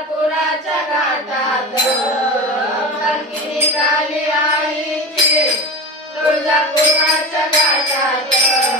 तुळजापुराच्या घाटात. पालखी निघाली आईची तुळजापुराच्या घाटात.